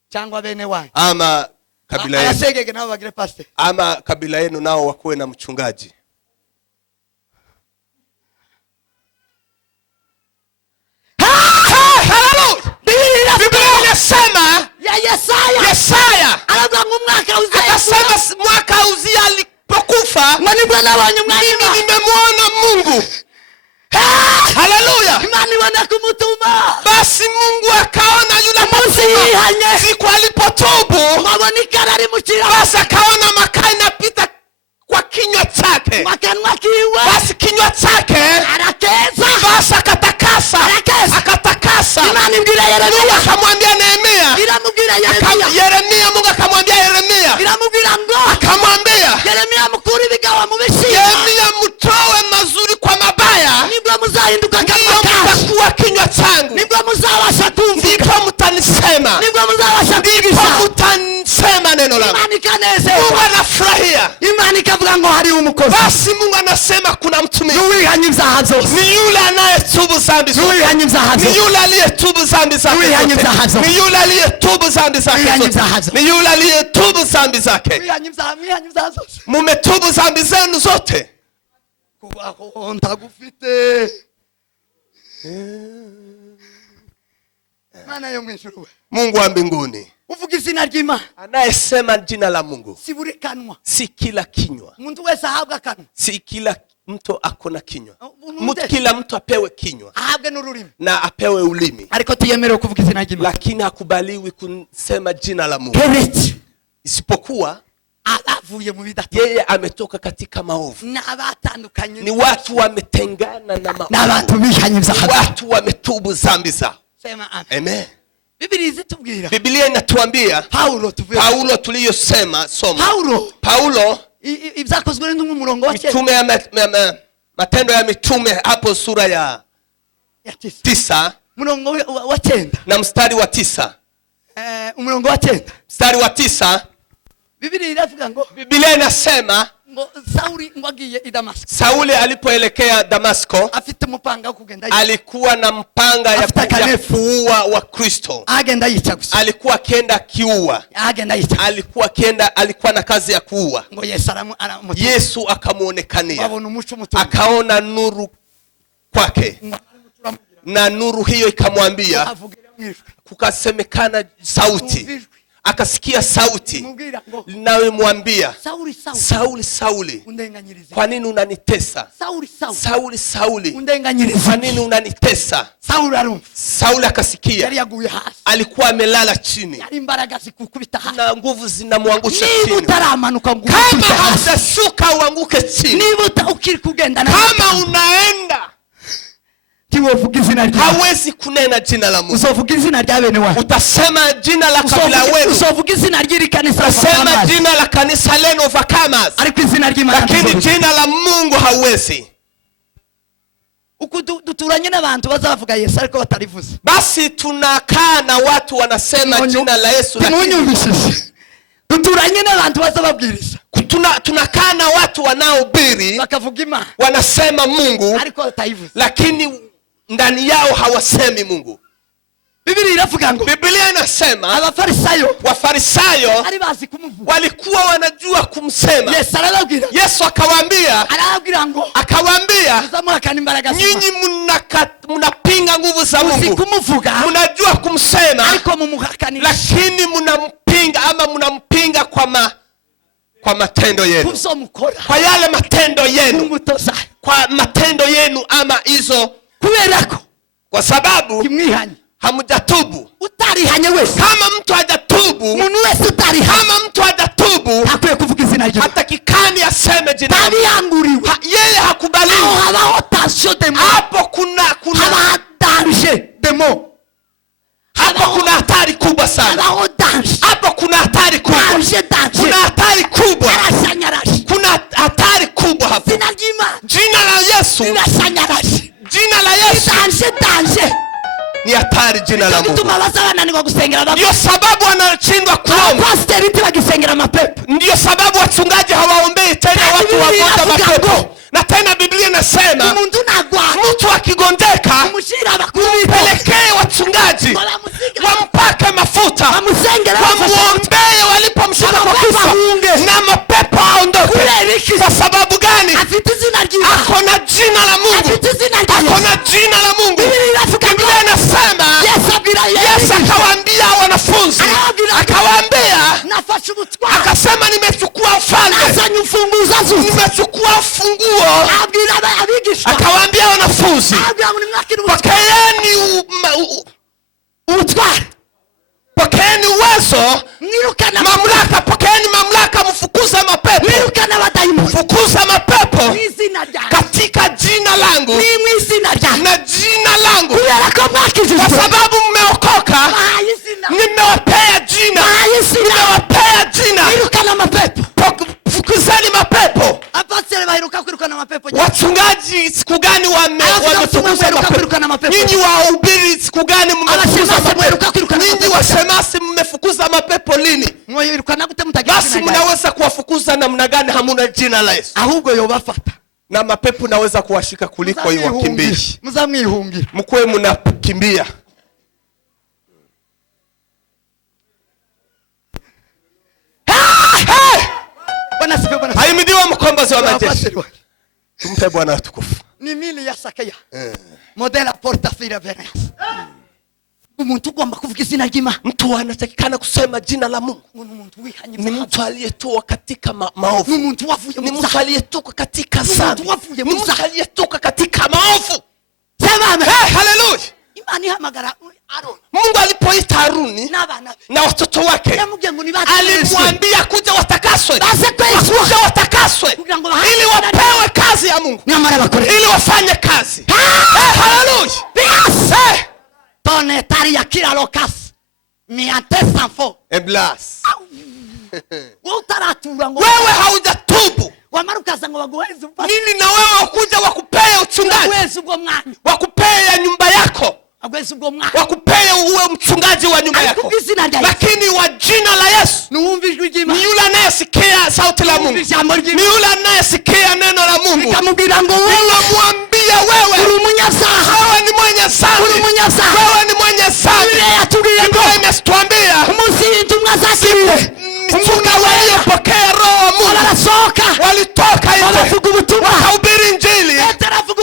Cyangwa bene wanyu. Ama kabila yenu. Arasegege nabo bagire pastor. Ama kabila yenu nao wakuwe na mchungaji. Hallelujah. Biblia inasema ya Yesaya anavuga mwaka Uzia. Akasema mwaka Uzia alipokufa, mimi nimemwona Mungu. Hallelujah. Basi Mungu akaona yule mtu siku alipotubu. Basi akaona makaa inapita kwa kinywa chake. Basi kinywa chake basi akatakasa. Mungu akamwambia Nehemia. Yeremia, Mungu akamwambia Yeremia. Akamwambia Yeremia, mtoe mazuri kwa mabaya. Mtakuwa kinywa changu. Ndipo mtanisema. Ndipo mtanisema neno langu. Mungu anafurahia. Basi Mungu anasema kuna mtumishi. Ni yule anayetubu dhambi zote. Ni yule aliyetubu dhambi zake zote. Ni yule aliyetubu dhambi zake zote. Ni yule aliyetubu dhambi zake. Mumetubu dhambi zenu zote. Mungu wa mbinguni anayesema jina la Mungu, si kila kinywa, si kila mtu akona kinywa. Unude. Kila mtu apewe kinywa ahabwe n'ururimi na apewe ulimi, ariko tuyemerewe kuvuga izina ry'Imana, lakini hakubaliwi kusema jina la Mungu, keretse isipokuwa abavuye mu bidatu, yeye ametoka katika maovu. n'abatandukanye, Ni watu wametengana na maovu, n'abantu bihanye ibyaha, watu wametubu dhambi zao. sema amen. Amen. Biblia izitubwira, Biblia inatuambia Paulo tuliyosema soma. Paulo ibyakozwe n'intumwa umurongo wa 9, mitume ya Matendo ya Mitume hapo sura ya 9 umurongo wa 9 na mstari wa 9, umurongo wa 9, mstari wa 9. Biblia iravuga ngo, Biblia inasema ngo Sauli ngo agiye i Damasco, Sauli alipoelekea Damasko afite mupanga wo kugenda, alikuwa na mpanga ya kuua wa Kristo, agenda yica gusa, alikuwa akienda kiua, agenda yica, alikuwa na kazi ya kuua. ngo Yesu akamuonekania, babona umuco muto, akaona nuru kwake, na nuru hiyo ikamwambia, kukasemekana sauti, akasikia sauti nawe mwambia, Sauli Sauli, kwa nini unanitesa? Sauli Sauli, kwa nini unanitesa? Sauli akasikia, alikuwa amelala chini na nguvu zinamwangusha chini. Kama hautashuka uanguke chini, kama unaenda hawezi kunena jina la Mungu, usovuga izina rya bene wawe, utasema jina la kabila wenu, usovuga izina ry'irikanisa, utasema jina la kanisa lenu Overcomers, ariko izina ry'Imana, lakini jina la Mungu hauwezi. Duturanye n'abantu bazavuga Yesu ariko batarivuze, basi tunakaa na watu wanasema jina la Yesu, lakini duturanye n'abantu bazababwiriza, tunakaa na watu wanaohubiri bakavuga Imana, wanasema Mungu ariko batayivuze, lakini ndani yao hawasemi Mungu. Biblia iravuga ngo, Biblia inasema Wafarisayo ari bazi kumuvuga, walikuwa wanajua kumsema Yesu. Akawaambia nyinyi mnapinga nguvu za Mungu, mnajua kumsema lakini mnampinga, ama mnampinga kwa matendo yenu, kwa yale matendo yenu, kwa matendo yenu ama hizo, kwa sababu hamjatubu. Kama mtu hajatubu, kama mtu hajatubu, hatakikani aseme jina la Mungu, yeye hakubaliwi. Hapo kuna hapo kuna hatari kubwa sana, hapo kuna hatari kubwa, kuna hatari kubwa, kuna hatari kubwa hapo. Jina la Yesu, jina la Yesu ni hatari, jina la Mungu. Ndio sababu wanashindwa kuomba, ndio sababu wachungaji hawaombei tena watu wagonjwa mapepo. Na tena Biblia inasema mtu akigondeka mpelekee wachungaji wampake mafuta, wamuombee walipomshika kwa kufa na mapepo aondoke. Kwa sababu gani? Ako na jina la Mungu, ako na jina la Mungu. Biblia inasema Yesu akawaambia wanafunzi, akawaambia, akasema nimechukua ufalme, nimechukua ufunguo. Akawaambia wanafunzi, pokeeni utware, pokeeni uwezo, mamlaka, pokeeni mamlaka, mfukuza mapepo, mfukuza mapepo katika jina langu na jina langu. Kwa sababu mmeokoka, nimewapea jina, nimewapea jina, fukuzeni mapepo. Wachungaji siku gani wamefukuza mapepo? Nyinyi wahubiri siku gani mmefukuza mapepo? Nyinyi wasemasi mmefukuza mapepo lini? Basi mnaweza kuwafukuza namna gani hamuna jina la Yesu? Na mapepo naweza kuwashika kuliko hiyo wakimbishi. Mkwe mnakimbia. Haimidiwa mkombozi wa majeshi. Tumpe Bwana utukufu. Ni mili ya sakaya. Modela porta fira veneas. umuntu ugomba kuvuga izina ry'Imana. Mtu anatakikana kusema jina la Mungu. Ni mtu aliyetoka katika maovu. Ni mtu aliyetoka katika dhambi. Ni mtu aliyetoka katika maovu. Sema amen. Hallelujah. Imani hamagara Aaron. Mungu alipoita Haruni na watoto wake, alimwambia kuja watakaswe. Kuja watakaswe ili wapewe kazi ya Mungu. Ili wafanye kazi. Hallelujah. Ton tari ya kila lokas. Miante sanfo. Eblas. Wewe haujatubu. Nini na wewe kuja wakupee uchungaji? Wakupee ya nyumba yako. Wakupee uwe mchungaji wa nyumba yako. Lakini wa jina la Yesu, ni yule anayesikia sauti la Mungu, ni yule anayesikia neno la Mungu. Ninamwambia wewe, wewe ni mwenye dhambi. Wewe ni mwenye dhambi. Biblia imetuambia mitume waliopokea Roho wa Mungu walitoka nje wakahubiri Injili.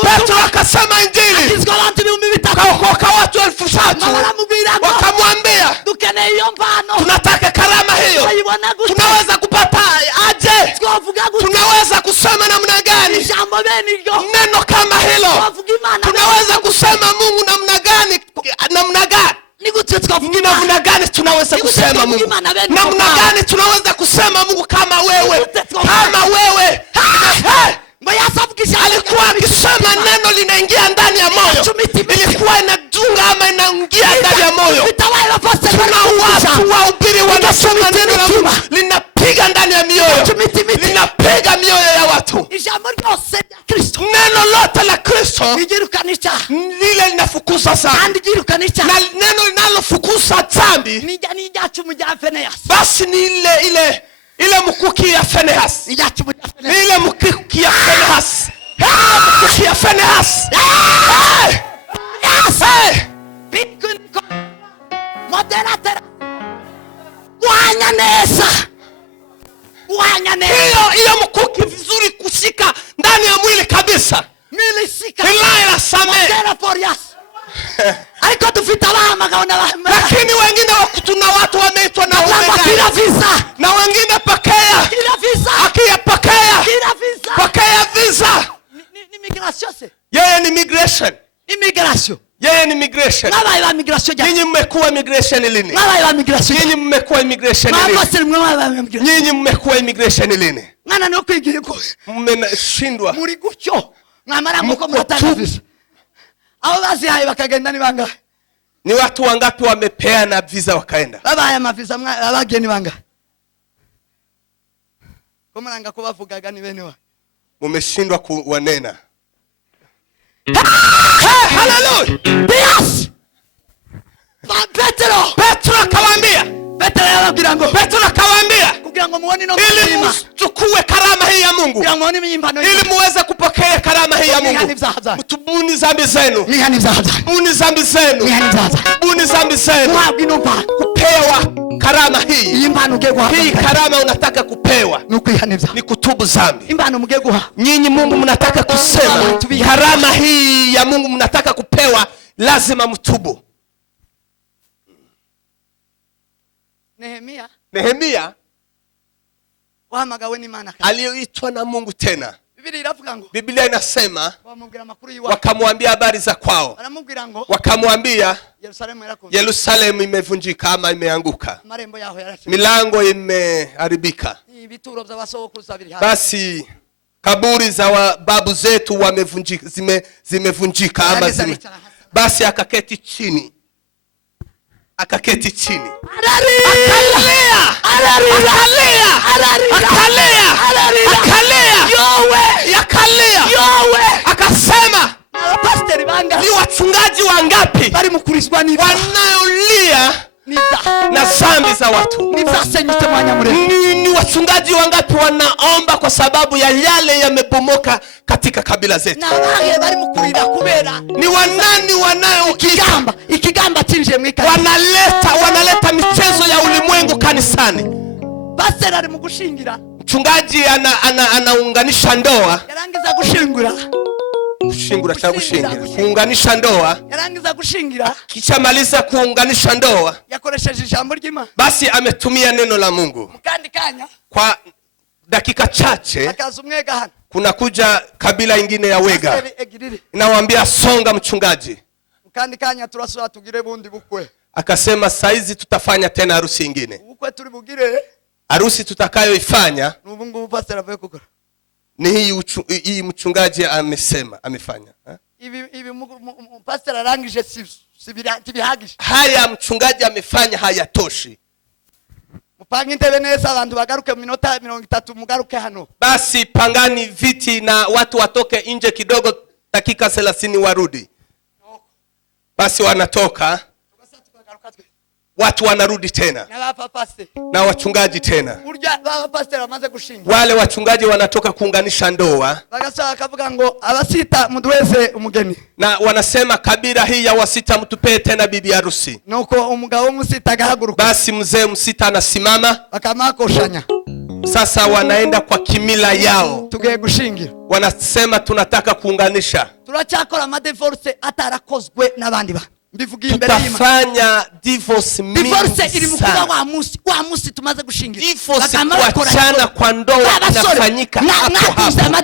Petro akasema Injili, wakaokoka watu 3,000. Wakamwambia, tunataka karama hiyo. Tunaweza kupata aje? Tunaweza kusema namna gani neno kama hilo? Tunaweza kusema Mungu namna gani? Namna gani tunaweza kusema Mungu? Namna gani tunaweza kusema Mungu kama wewe? Kama wewe. Alikuwa akisema neno linaingia ndani ya moyo. Ilikuwa inadunga ama inaingia ndani ya moyo. Tuna watu wahubiri wanasema neno la Mungu linapiga ndani ya mioyo. Linapiga mioyo ya watu. Neno lote la Kristo lile linafukuza sana. Na neno linalofukuza dhambi basi ni ile mkuki ya Finehas. Ile mkuki ya Finehas. Mkuki ya Finehas. Hiyo mkuki vizuri kushika ndani ya mwili kabisa. Ila samehe. Lakini wengine tuna watu wameitwa na na wengine pakea. Akia pakea. Pakea visa. Yeye ni migration. Yeye ni migration. Nyinyi mmekuwa immigration lini? Nyinyi mmekuwa immigration lini? Nyinyi mmekuwa immigration lini? Mmeshindwa. Muri gucyo. Ngamara muko muratanga visa. Abo bazi haye bakagenda ni banga. Ni watu wangapi wamepeana visa wakaenda? Babaya mavisa abageni banga. Komaranga ko bavugaga ni bene wa. Mumeshindwa kuwanena. Hallelujah. Yes. Petro akawaambia. Petro akawaambia kugira ngo muone no ili mchukue karama hii ya Mungu. Ili muweze kupokea karama hii ya Mungu. Mtubuni dhambi zenu. Buni dhambi zenu. Buni dhambi zenu. Kupewa karama hii. Hii karama unataka kupewa ni kutubu dhambi. Nyinyi Mungu mnataka kusema karama hii ya Mungu mnataka kupewa, lazima mtubu. Nehemia aliyoitwa na Mungu tena. Biblia inasema wakamwambia habari za kwao. Wakamwambia Yerusalemu imevunjika ama imeanguka. Milango imeharibika. Basi kaburi za babu zetu zimevunjika ama basi akaketi chini. Akalia akasema, ni wachungaji wangapi wanaolia na dhambi za watu? Ni wachungaji wangapi wanaomba kwa sababu ya yale yamebomoka katika kabila zetu? Ni wanani wanaleta michezo ya ulimwengu kanisani? Mchungaji anaunganisha ndoa. Kushingura cha gushingira. Kuunganisha ndoa. Yarangiza gushingira. Kisha maliza kuunganisha ndoa. Yakoresheje ijambo ry'Imana. Basi ametumia neno la Mungu. Mukandi kanya. Kwa dakika chache. Akaza umwega hano. Kuna kuja kabila ingine ya Wega. Inawaambia songa mchungaji. Mukandi kanya turasura tugire bundi bukwe. Akasema saizi tutafanya tena harusi ingine. Bukwe turi bugire. Harusi tutakayoifanya. N'ubungu pastor avuye gukora. Ni hii mchungaji amefanya. Ibi pastor arangije sibihagije. Haya mchungaji amefanya hayatoshi. Mupange intebe neza abantu bagaruke mu minota 30 mugaruke hano. Basi pangani viti na watu watoke nje kidogo dakika 30 warudi. Basi wanatoka. Watu wanarudi tena. Na wachungaji tena. Wale wachungaji wanatoka kuunganisha ndoa. Na wanasema kabila hii ya Wasita mtupee tena bibi harusi. Basi mzee Msita anasimama. Sasa wanaenda kwa kimila yao. Wanasema tunataka kuunganisha. Tutafanya divorce mingi sana. Divorce kuachana kwa ndoa inafanyika hapo.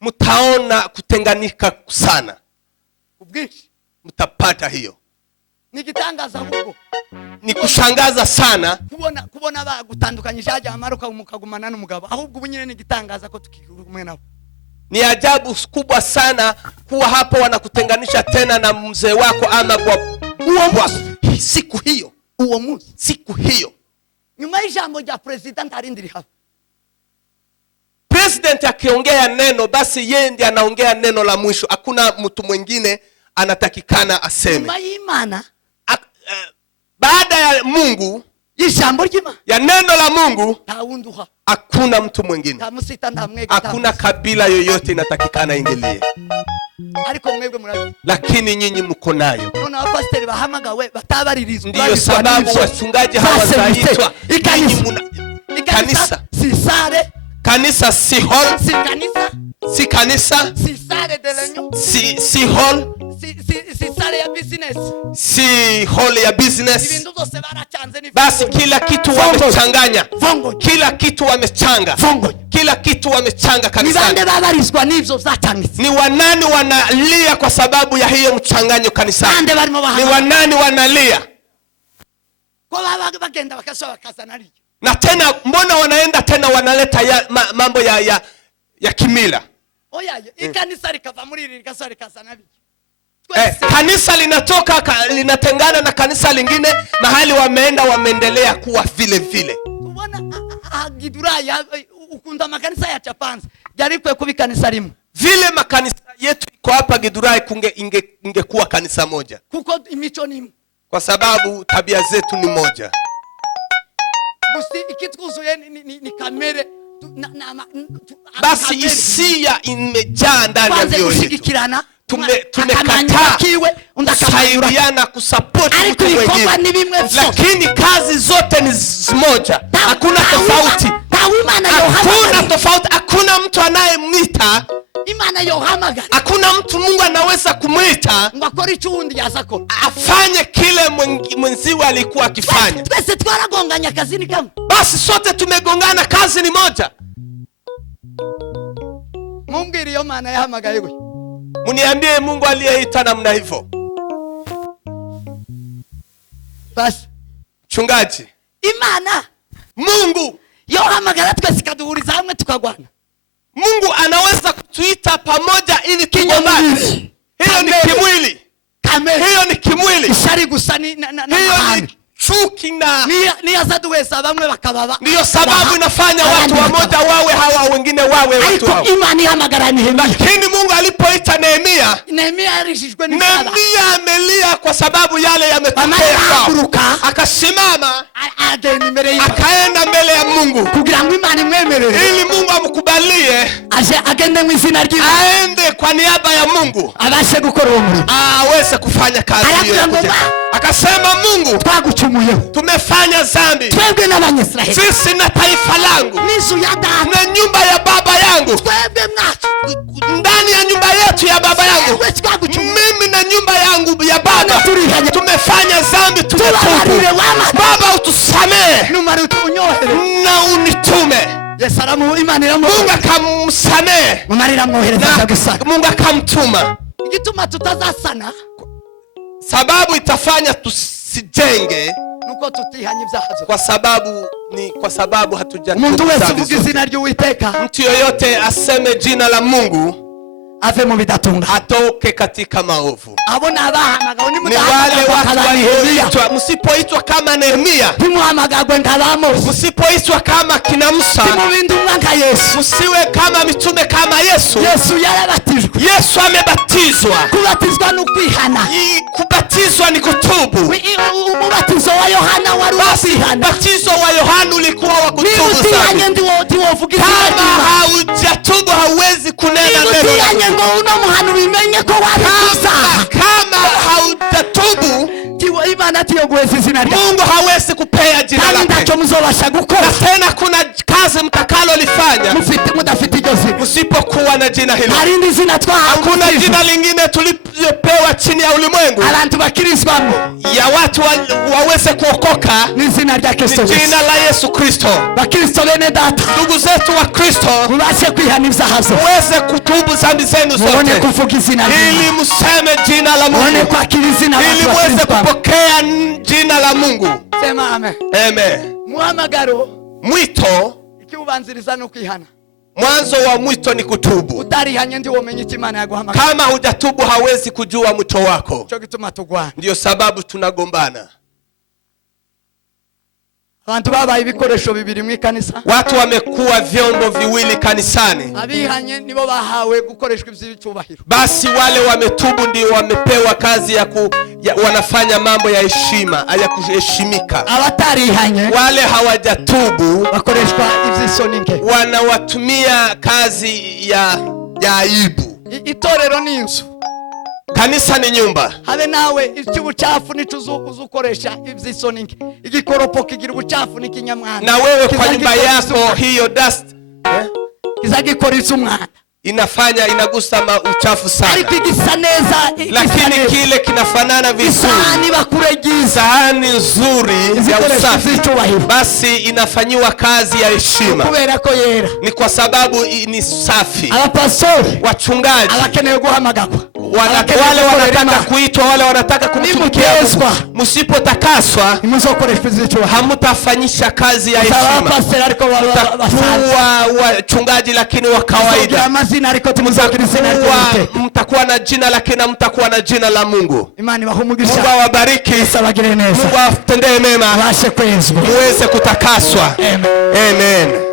Mutaona kutenganika sana. Mutapata hiyo. Ni kushangaza sana. Kubona bagutandukanyije haja amaruka umukagumana n'umugabo. Ahubwo ubunyine ni gitangaza ko tukikumwe nabo. Ni ajabu kubwa sana kuwa hapo wanakutenganisha tena na mzee wako ama kwa siku hiyo. Siku hiyo. Nyuma y'ijambo rya president arindiri hapo. President akiongea neno basi yeye ndiye anaongea neno la mwisho. Hakuna mtu mwingine anatakikana aseme. Nyuma y'Imana baada ya Mungu ijambo ry'Imana ya neno la Mungu tawunduha. Hakuna mtu mwingine. Hakuna kabila yoyote inatakikana ingilie. Lakini nyinyi mko nayo. Ndiyo sababu wachungaji hawazaitwa. Kanisa. Kanisa si hall. Si kanisa. Si hall. Si hall ya business. Basi kila kitu wamechanganya. Kila kitu wamechanga. Kila kitu wamechanga kanisani. Ni wanani wanalia kwa sababu ya hiyo mchanganyo kanisani? Ni wanani wanalia? Na tena mbona wanaenda tena wanaleta mambo ya kimila? Kanisa linatoka linatengana na kanisa lingine, mahali wameenda wameendelea kuwa vile vile. Ukunda makanisa ya Chapanzi jarikwe kubi kanisa rimwe. Vile makanisa yetu iko hapa Githurai ingekuwa kanisa moja. Kuko imico ni. Kwa sababu tabia zetu ni moja. Busi ikitukuzuye ni kamere. Basi hisia imejaa ndani ya mioyo yetu. Tumekataa kusaidiana kusupport mtu mwingine. Lakini kazi zote ni moja. Hakuna tofauti. Hakuna tofauti. Hakuna mtu anayemwita. Hakuna mtu Mungu anaweza kumwita afanye kile mwenziwe alikuwa akifanya. Basi sote tumegongana, kazi ni moja. Muniambie Mungu aliyeita namna hivyo. Basi chungaji Imana Mungu yohamagara twese kaduhuriza hamwe tukagwana. Mungu anaweza kutuita pamoja ili tugombane. Hiyo ni kimwili. Hiyo ni kimwili. Ishari gusa na chuki na ni azadu wesa bamwe bakababa. Ndiyo sababu inafanya watu wamoja wawe hawa wengine wawe watu hao. Imani hamagara ni Nehemia. Lakini Mungu alipoita Nehemia alishishwe ni Nehemia amelia kwa sababu yale yametokea kwao. Akasimama akaenda mbele ya Mungu kugira ngo Imana imwemerere ili Mungu amkubalie agende mu izina ry'Imana, aende kwa niaba ya Mungu abashe gukora uwo murimo, aweze kufanya kazi hiyo. Akasema Mungu, twagucumuye, tumefanya dhambi twebwe n'Abanyisraeli, sisi na taifa langu n'inzu ya data na nyumba ya baba yangu, twebwe mwacu ndani ya nyumba yetu ya baba yangu, twebwe twagucumuye mimi na nyumba yangu ya baba turihanye tumefanya dhambi, tubabarire tumetubu. wama Baba utusamehe numara utunyohere na unitume. Yesu aramu Imana iramu Mungu akamsamehe mumarira mwohereza na gusana Mungu akamtuma. igituma tutazasana Sababu itafanya tusijenge nuko tutihanye ibyaha kwa sababu hatujatubu umuntu wese dhambi uvuga zote. izina ry'Uwiteka Mtu yoyote aseme jina la Mungu ave mu bidatunga atoke katika maovu. abona abahamagawe Ni wale watu Nehemiya walioitwa, msipoitwa kama Nehemia, ntimuhamagagwe nka Amosi msipoitwa kama kina Musa, ntimubindumwa nka Yesu msiwe kama mitume kama Yesu. Yesu yarabatijwe Yesu amebatizwa. kubatizwa n'ukwihana Kubatizwa ni kutubu. umubatizo wa Yohana wari ukwihana Batizo wa Yohana ulikuwa wa kutubu utihanye sana. ndiwovuga izina Kama ry'Imana haujatubu hauwezi kunena neno la utihanye ngo uno muhanu bimenye ko wabikuza kama haujatubu, Imana tiyoguheza izina ryawe Mungu hawezi kupea jina kandi lake. ntacyo muzobasha gukora Na tena kuna kazi mtakalolifanya mudafite iryo zina msipokuwa na jina hilo. hari indi zina Hakuna twahawe jina lingine tulipewa chini ya ulimwengu abantu bakirizwamo ya watu waweze kuokoka, ni izina rya ni Kristo gusa jina la Yesu Kristo. bakristo bene data Ndugu zetu wa Kristo, mubashe kwihana ibyaha byose muweze kutubu dhambi zenu mubone zote, kuvuga izina ili ry'Imana mseme jina la mubone Mungu, kwakira izina ili abantu muweze bakirizwamo kupokea jina la Mungu. sema amen Amen. muhamagaro Mwito, ikiubanziriza no kwihana mwanzo wa mwito ni kutubu. utarihanye ndi womenye icyo Imana yaguhamagara Kama hujatubu hawezi kujua mwito wako. cyo gituma tugwana Ndio sababu tunagombana. abantu babaye ibikoresho bibiri mu ikanisa Watu wamekuwa vyombo viwili kanisani. abihanye nibo bahawe gukoreshwa iby'icyubahiro Basi wale wametubu ndio wamepewa kazi wanafanya mambo ya heshima, ya kuheshimika. abatarihanye Wale hawajatubu bakoreshwa iby'isoni nke wanawatumia kazi ya aibu. itorero ni inzu Kanisa ni nyumba. habe nawe icy'ubucafu nico uzukoresha iby'isoni nke igikoropo kigira ubucafu n'ikinyamwanda Na wewe kwa nyumba yako hiyo dust kizagikora icy'umwanda inagusa uchafu sana, ariko igisa neza lakini kile kinafanana vizuri. isahani bakuregiza Sahani nzuri ya usafi basi inafanyiwa kazi ya heshima, kubera ko yera ni kwa sababu ni safi. abapastori Wachungaji abakeneye guhamagagwa wale wanataka kuitwa, wale wanataka kumtumikia Mungu, msipotakaswa nimuzokoreshwa iby'icyubahiro hamutafanyisha kazi ya heshima. abapastori ariko Mtakuwa wachungaji lakini wa kawaida, amazina ariko tumuzagira izina ry'Uwiteka mtakuwa na jina lakini mtakuwa na jina la Mungu. Imana ibahumugisha Mungu awabariki, sabagire neza Mungu awatendee mema, bashe kwezwa muweze kutakaswa. Amen. Amen.